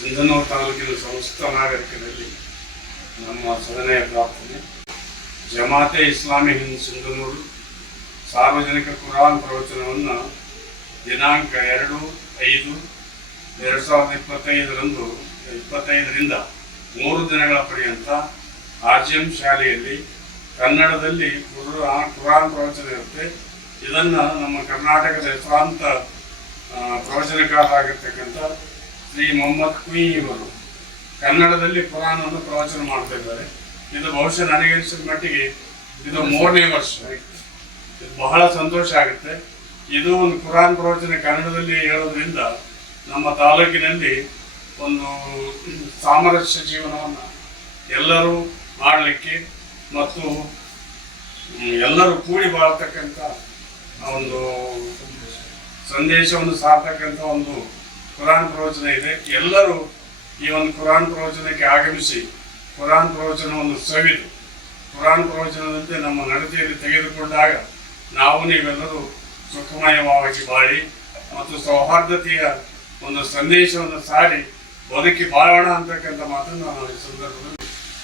ಸಿಂಧನೂರು ತಾಲೂಕಿನ ಸಮಸ್ತ ನಾಗರಿಕರಲ್ಲಿ ನಮ್ಮ ಸದನೆಯ ಪ್ರಾರ್ಥನೆ. ಜಮಾತೆ ಇಸ್ಲಾಮಿ ಹಿಂದ್ ಸಿಂಧನೂರು ಸಾರ್ವಜನಿಕ ಕುರಾನ್ ಪ್ರವಚನವನ್ನು ದಿನಾಂಕ 2/5/2025ರಿಂದ 3 ದಿನಗಳ ಪರ್ಯಂತ RGM ಶಾಲೆಯಲ್ಲಿ ಕನ್ನಡದಲ್ಲಿ ಕುರಾನ್ ಪ್ರವಚನ ಇರುತ್ತೆ. ಇದನ್ನು ನಮ್ಮ ಕರ್ನಾಟಕದ ಹೆಸರಾಂತ ಪ್ರವಚನಕಾರರಾಗಿರ್ತಕ್ಕಂಥ ಶ್ರೀ ಮೊಹಮ್ಮದ್ ಕುಯಿ ಇವರು ಕನ್ನಡದಲ್ಲಿ ಕುರಾನನ್ನು ಪ್ರವಚನ ಮಾಡ್ತಾ ಇದ್ದಾರೆ. ಇದು ಬಹುಶಃ ನನಗನ್ಸಿದ ಮಟ್ಟಿಗೆ ಇದು 3ನೇ ವರ್ಷ. ಇದು ಬಹಳ ಸಂತೋಷ ಆಗುತ್ತೆ. ಇದು ಒಂದು ಕುರಾನ್ ಪ್ರವಚನ ಕನ್ನಡದಲ್ಲಿ ಹೇಳೋದ್ರಿಂದ ನಮ್ಮ ತಾಲೂಕಿನಲ್ಲಿ ಒಂದು ಸಾಮರಸ್ಯ ಜೀವನವನ್ನು ಎಲ್ಲರೂ ಮಾಡಲಿಕ್ಕೆ ಮತ್ತು ಎಲ್ಲರೂ ಕೂಡಿ ಬಾಳ್ತಕ್ಕಂಥ ಒಂದು ಸಂದೇಶವನ್ನು ಸಾರ್ತಕ್ಕಂಥ ಒಂದು ಕುರಾನ್ ಪ್ರವಚನ ಇದೆ. ಎಲ್ಲರೂ ಈ ಒಂದು ಕುರಾನ್ ಪ್ರವಚನಕ್ಕೆ ಆಗಮಿಸಿ ಕುರಾನ್ ಪ್ರವಚನವನ್ನು ಸವಿದು ಕುರಾನ್ ಪ್ರವಚನದಂತೆ ನಮ್ಮ ನಡತೆಯಲ್ಲಿ ತೆಗೆದುಕೊಂಡಾಗ ನಾವು ನೀವೆಲ್ಲರೂ ಸುಖಮಯವಾಗಿ ಬಾಳಿ ಮತ್ತು ಸೌಹಾರ್ದತೆಯ ಒಂದು ಸಂದೇಶವನ್ನು ಸಾರಿ ಬದುಕಿ ಬಾಳೋಣ ಅಂತಕ್ಕಂಥ ಮಾತನ್ನು ನಾನು ಈ ಸಂದರ್ಭದಲ್ಲಿ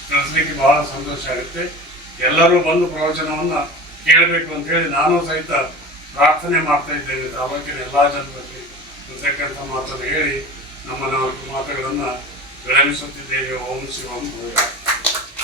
ತಿಳಿಸ್ಲಿಕ್ಕೆ ಬಹಳ ಸಂತೋಷ ಆಗುತ್ತೆ. ಎಲ್ಲರೂ ಬಂದು ಪ್ರವಚನವನ್ನು ಕೇಳಬೇಕು ಅಂತ ಹೇಳಿ ನಾನು ಸಹಿತ ಪ್ರಾರ್ಥನೆ ಮಾಡ್ತಾ ಇದ್ದೇನೆ. ತಾಲೂಕಿನ ಎಲ್ಲ ಜನರಲ್ಲಿ ಅಂತಕ್ಕಂಥ ಮಾತನ್ನು ಹೇಳಿ ನಮ್ಮ 4 ಮಾತುಗಳನ್ನು ವಿಳಂಬಿಸುತ್ತಿದ್ದೇವೆ. ಓಂ ಶಿವಂ ಭೂಯಾತ್.